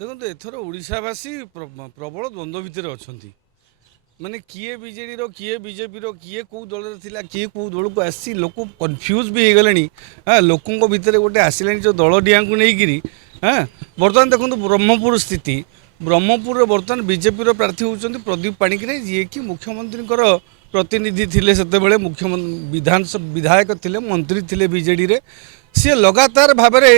ଦେଖନ୍ତୁ ଏଥର ଓଡ଼ିଶାବାସୀ ପ୍ରବଳ ଦ୍ୱନ୍ଦ୍ୱ ଭିତରେ ଅଛନ୍ତି। ମାନେ କିଏ ବିଜେଡ଼ିର କିଏ ବିଜେପିର କିଏ କେଉଁ ଦଳରେ ଥିଲା କିଏ କେଉଁ ଦଳକୁ ଆସିଛି ଲୋକ କନଫ୍ୟୁଜ୍ ବି ହେଇଗଲେଣି। ହଁ ଲୋକଙ୍କ ଭିତରେ ଗୋଟେ ଆସିଲାଣି ଯେଉଁ ଦଳ ଡିଆଙ୍କୁ ନେଇକିରି। ହଁ ବର୍ତ୍ତମାନ ଦେଖନ୍ତୁ ବ୍ରହ୍ମପୁର ସ୍ଥିତି। ବ୍ରହ୍ମପୁରରେ ବର୍ତ୍ତମାନ ବିଜେପିର ପ୍ରାର୍ଥୀ ହେଉଛନ୍ତି ପ୍ରଦୀପ ପାଣିଗ୍ରାହୀ, ଯିଏକି ମୁଖ୍ୟମନ୍ତ୍ରୀଙ୍କର ପ୍ରତିନିଧି ଥିଲେ, ସେତେବେଳେ ବିଧାୟକ ଥିଲେ, ମନ୍ତ୍ରୀ ଥିଲେ ବିଜେଡ଼ିରେ। ସିଏ ଲଗାତାର ଭାବରେ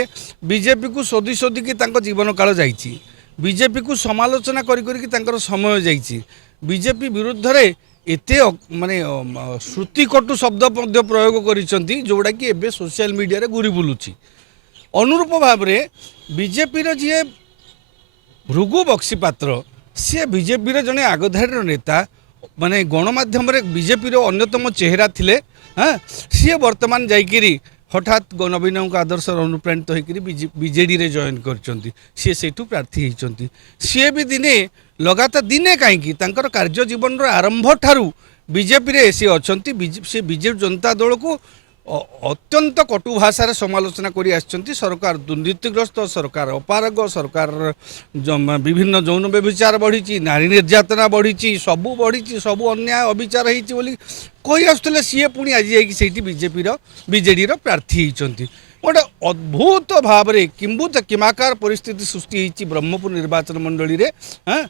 ବିଜେପିକୁ ଶୋଧି ଶୋଧିକି ତାଙ୍କ ଜୀବନ କାଳ ଯାଇଛି। ବିଜେପିକୁ ସମାଲୋଚନା କରିକି ତାଙ୍କର ସମୟ ଯାଇଛି। ବିଜେପି ବିରୁଦ୍ଧରେ ଏତେ ମାନେ ଶ୍ରୁତିକଟୁ ଶବ୍ଦ ମଧ୍ୟ ପ୍ରୟୋଗ କରିଛନ୍ତି, ଯେଉଁଟାକି ଏବେ ସୋସିଆଲ ମିଡ଼ିଆରେ ଘୁରି ବୁଲୁଛି। ଅନୁରୂପ ଭାବରେ ବିଜେପିର ଯିଏ ଭୃଗୁ ବକ୍ସିପାତ୍ର, ସିଏ ବିଜେପିର ଜଣେ ଆଗଧାଡ଼ିର ନେତା, ମାନେ ଗଣମାଧ୍ୟମରେ ବିଜେପିର ଅନ୍ୟତମ ଚେହେରା ଥିଲେ। ହଁ ସିଏ ବର୍ତ୍ତମାନ ଯାଇକିରି ହଠାତ୍ ନବୀନଙ୍କ ଆଦର୍ଶରେ ଅନୁପ୍ରାଣିତ ହୋଇକରି ବିଜେଡ଼ିରେ ଜଏନ୍ କରିଛନ୍ତି। ସିଏ ସେଇଠୁ ପ୍ରାର୍ଥୀ ହୋଇଛନ୍ତି। ସିଏ ବି ଦିନେ ଲଗାତାର ଦିନେ କାହିଁକି ତାଙ୍କର କାର୍ଯ୍ୟ ଜୀବନର ଆରମ୍ଭ ଠାରୁ ବିଜେପିରେ ସିଏ ଅଛନ୍ତି। ସେ ବିଜେପି ଜନତା ଦଳକୁ ଅତ୍ୟନ୍ତ କଟୁ ଭାଷାରେ ସମାଲୋଚନା କରି ଆସିଛନ୍ତି। ସରକାର ଦୁର୍ନୀତିଗ୍ରସ୍ତ, ସରକାର ଅପାରଗ, ସରକାର ବିଭିନ୍ନ ଯୌନ ବ୍ୟଭିଚାର ବଢ଼ିଛି, ନାରୀ ନିର୍ଯାତନା ବଢ଼ିଛି, ସବୁ ବଢ଼ିଛି, ସବୁ ଅନ୍ୟାୟ ଅବିଚାର ହେଇଛି ବୋଲି କହି ଆସୁଥିଲେ। ସିଏ ପୁଣି ଆଜି ଯାଇକି ସେଇଠି ବିଜେଡ଼ିର ପ୍ରାର୍ଥୀ ହେଇଛନ୍ତି। ଗୋଟେ ଅଦ୍ଭୁତ ଭାବରେ କିମାକାର ପରିସ୍ଥିତି ସୃଷ୍ଟି ହେଇଛି ବ୍ରହ୍ମପୁର ନିର୍ବାଚନ ମଣ୍ଡଳୀରେ। ହଁ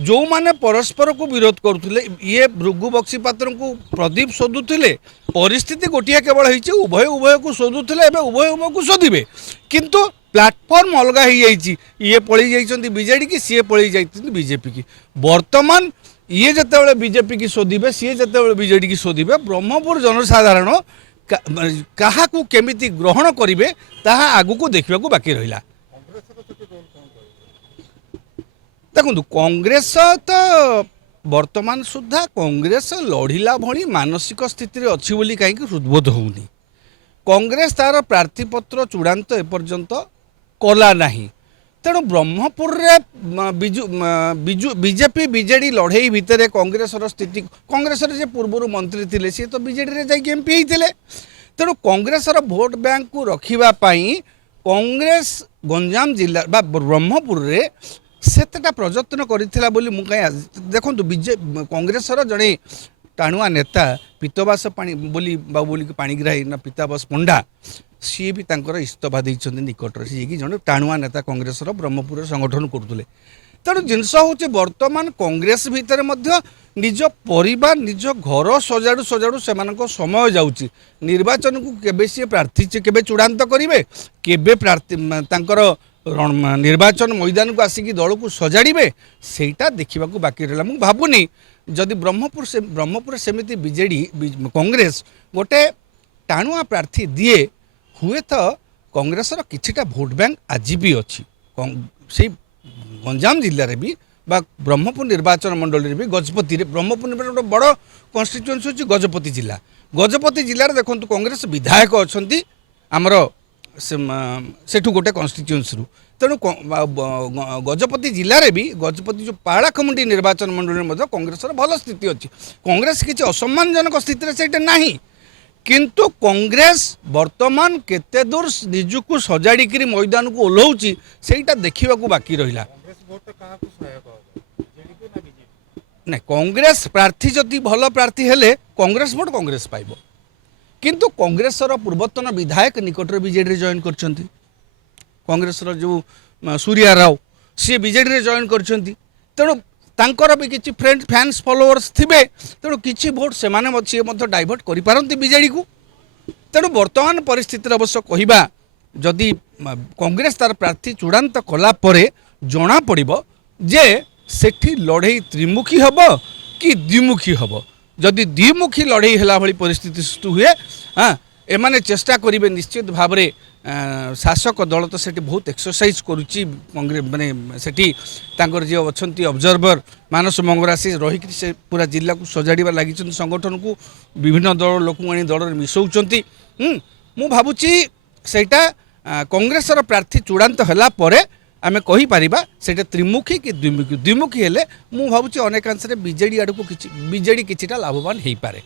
ଯେଉଁମାନେ ପରସ୍ପରକୁ ବିରୋଧ କରୁଥିଲେ, ଇଏ ଭୃଗୁ ବକ୍ସିପାତ୍ରଙ୍କୁ ପ୍ରଦୀପ ଶୋଧୁଥିଲେ, ପରିସ୍ଥିତି ଗୋଟିଏ କେବଳ ହେଇଛି ଉଭୟକୁ ଶୋଧୁଥିଲେ, ଏବେ ଉଭୟକୁ ଶୋଧିବେ, କିନ୍ତୁ ପ୍ଲାଟଫର୍ମ ଅଲଗା ହେଇଯାଇଛି। ଇଏ ପଳେଇ ଯାଇଛନ୍ତି ବିଜେଡ଼ି କି, ସିଏ ପଳେଇ ଯାଇଛନ୍ତି ବିଜେପି କି। ବର୍ତ୍ତମାନ ଇଏ ଯେତେବେଳେ ବିଜେପି କି ଶୋଧିବେ, ସିଏ ଯେତେବେଳେ ବିଜେଡ଼ି କି ଶୋଧିବେ, ବ୍ରହ୍ମପୁର ଜନସାଧାରଣ କାହାକୁ କେମିତି ଗ୍ରହଣ କରିବେ ତାହା ଆଗକୁ ଦେଖିବାକୁ ବାକି ରହିଲା। ଦେଖନ୍ତୁ କଂଗ୍ରେସ ତ ବର୍ତ୍ତମାନ ସୁଦ୍ଧା କଂଗ୍ରେସ ଲଢ଼ିଲା ଭଳି ମାନସିକ ସ୍ଥିତିରେ ଅଛି ବୋଲି କାହିଁକି ହୃଦବୋଧ ହେଉନି। କଂଗ୍ରେସ ତାର ପ୍ରାର୍ଥୀପତ୍ର ଚୂଡ଼ାନ୍ତ ଏପର୍ଯ୍ୟନ୍ତ କଲା ନାହିଁ। ତେଣୁ ବ୍ରହ୍ମପୁରରେ ବିଜେପି ବିଜେଡ଼ି ଲଢ଼େଇ ଭିତରେ କଂଗ୍ରେସର ସ୍ଥିତି, କଂଗ୍ରେସର ଯେ ପୂର୍ବରୁ ମନ୍ତ୍ରୀ ଥିଲେ ସିଏ ତ ବିଜେଡ଼ିରେ ଯାଇକି ଏମ୍ପି ହେଇଥିଲେ। ତେଣୁ କଂଗ୍ରେସର ଭୋଟ ବ୍ୟାଙ୍କକୁ ରଖିବା ପାଇଁ କଂଗ୍ରେସ ଗଞ୍ଜାମ ଜିଲ୍ଲା ବା ବ୍ରହ୍ମପୁରରେ ସେତେଟା ପ୍ରଯତ୍ନ କରିଥିଲା ବୋଲି ମୁଁ କାହିଁ ଦେଖନ୍ତୁ କଂଗ୍ରେସର ଜଣେ ଟାଣୁଆ ନେତା ପୀତବାସ ପାଣିଗ୍ରାହୀ ନା ପୀତାବାସ ପଣ୍ଡା, ସିଏ ବି ତାଙ୍କର ଇସ୍ତଫା ଦେଇଛନ୍ତି ନିକଟରେ। ସିଏ ଜଣେ ଟାଣୁଆ ନେତା କଂଗ୍ରେସର ବ୍ରହ୍ମପୁରରେ ସଂଗଠନ କରୁଥିଲେ। ତେଣୁ ଜିନିଷ ହେଉଛି ବର୍ତ୍ତମାନ କଂଗ୍ରେସ ଭିତରେ ମଧ୍ୟ ନିଜ ପରିବାର ନିଜ ଘର ସଜାଡ଼ୁ ସଜାଡ଼ୁ ସେମାନଙ୍କ ସମୟ ଯାଉଛି। ନିର୍ବାଚନକୁ କେବେ ସିଏ ପ୍ରାର୍ଥୀ କେବେ ଚୂଡ଼ାନ୍ତ କରିବେ, କେବେ ତାଙ୍କର ନିର୍ବାଚନ ମଇଦାନକୁ ଆସିକି ଦଳକୁ ସଜାଡ଼ିବେ, ସେଇଟା ଦେଖିବାକୁ ବାକି ରହିଲା। ମୁଁ ଭାବୁନି ଯଦି ବ୍ରହ୍ମପୁରରେ ସେମିତି କଂଗ୍ରେସ ଗୋଟେ ଟାଣୁଆ ପ୍ରାର୍ଥୀ ଦିଏ, ହୁଏତ କଂଗ୍ରେସର କିଛିଟା ଭୋଟ ବ୍ୟାଙ୍କ ଆଜି ବି ଅଛି। ସେଇ ଗଞ୍ଜାମ ଜିଲ୍ଲାରେ ବି ବା ବ୍ରହ୍ମପୁର ନିର୍ବାଚନ ମଣ୍ଡଳୀରେ ବି ଗଜପତିରେ, ବ୍ରହ୍ମପୁର ଗୋଟେ ବଡ଼ କନଷ୍ଟିଚ୍ୟୁଏନ୍ସି ହେଉଛି ଗଜପତି ଜିଲ୍ଲା। ଗଜପତି ଜିଲ୍ଲାରେ ଦେଖନ୍ତୁ କଂଗ୍ରେସ ବିଧାୟକ ଅଛନ୍ତି ଆମର ସେଠୁ ଗୋଟେ କନଷ୍ଟିଚ୍ୟୁଏନ୍ସିରୁ। ତେଣୁ ଗଜପତି ଜିଲ୍ଲାରେ ବି ଗଜପତି ଯେଉଁ ପାଳାଖମୁଣ୍ଡି ନିର୍ବାଚନ ମଣ୍ଡଳୀରେ ମଧ୍ୟ କଂଗ୍ରେସର ଭଲ ସ୍ଥିତି ଅଛି। କଂଗ୍ରେସ କିଛି ଅସମ୍ମାନଜନକ ସ୍ଥିତିରେ ସେଇଟା ନାହିଁ। କିନ୍ତୁ କଂଗ୍ରେସ ବର୍ତ୍ତମାନ କେତେ ଦୂର ନିଜକୁ ସଜାଡ଼ିକିରି ମଇଦାନକୁ ଓହ୍ଲାଉଛି ସେଇଟା ଦେଖିବାକୁ ବାକି ରହିଲା। ନାଇଁ, କଂଗ୍ରେସ ପ୍ରାର୍ଥୀ ଯଦି ଭଲ ପ୍ରାର୍ଥୀ ହେଲେ କଂଗ୍ରେସ ଭୋଟ କଂଗ୍ରେସ ପାଇବ। କିନ୍ତୁ କଂଗ୍ରେସର ପୂର୍ବତନ ବିଧାୟକ ନିକଟରେ ବିଜେଡ଼ିରେ ଜଏନ୍ କରିଛନ୍ତି। କଂଗ୍ରେସର ଯେଉଁ ସୂର୍ୟା ରାଓ, ସିଏ ବିଜେଡ଼ିରେ ଜଏନ୍ କରିଛନ୍ତି। ତେଣୁ ତାଙ୍କର ବି କିଛି ଫ୍ୟାନ୍ସ ଫଲୋଅର୍ସ ଥିବେ। ତେଣୁ କିଛି ଭୋଟ ସେମାନେ ସିଏ ମଧ୍ୟ ଡାଇଭର୍ଟ କରିପାରନ୍ତି ବିଜେଡ଼ିକୁ। ତେଣୁ ବର୍ତ୍ତମାନ ପରିସ୍ଥିତିରେ ଅବଶ୍ୟ କହିବା, ଯଦି କଂଗ୍ରେସ ତାର ପ୍ରାର୍ଥୀ ଚୂଡ଼ାନ୍ତ କଲା ପରେ ଜଣାପଡ଼ିବ ଯେ ସେଠି ଲଢ଼େଇ ତ୍ରିମୁଖୀ ହେବ କି ଦ୍ୱିମୁଖୀ ହେବ। ଯଦି ଦ୍ୱିମୁଖୀ ଲଢ଼େଇ ହେଲା ଭଳି ପରିସ୍ଥିତି ସୃଷ୍ଟି ହୁଏ, ଏମାନେ ଚେଷ୍ଟା କରିବେ ନିଶ୍ଚିତ ଭାବରେ। ଶାସକ ଦଳ ତ ସେଠି ବହୁତ ଏକ୍ସରସାଇଜ୍ କରୁଛି। ମାନେ ସେଠି ତାଙ୍କର ଯିଏ ଅଛନ୍ତି ଅବଜର୍ଭର ମାନସ ମଙ୍ଗରା, ସେ ରହିକି ସେ ପୁରା ଜିଲ୍ଲାକୁ ସଜାଡ଼ିବା ଲାଗିଛନ୍ତି। ସଂଗଠନକୁ ବିଭିନ୍ନ ଦଳ ଲୋକଙ୍କୁ ଆଣି ଦଳରେ ମିଶାଉଛନ୍ତି। ମୁଁ ଭାବୁଛି ସେଇଟା କଂଗ୍ରେସର ପ୍ରାର୍ଥୀ ଚୂଡ଼ାନ୍ତ ହେଲା ପରେ ଆମେ କହିପାରିବା ସେଇଟା ତ୍ରିମୁଖୀ କି ଦ୍ୱିମୁଖୀ। ଦ୍ୱିମୁଖୀ ହେଲେ ମୁଁ ଭାବୁଛି ଅନେକାଂଶରେ ବିଜେଡ଼ି ଆଡ଼କୁ ବିଜେଡ଼ି କିଛିଟା ଲାଭବାନ ହେଇପାରେ।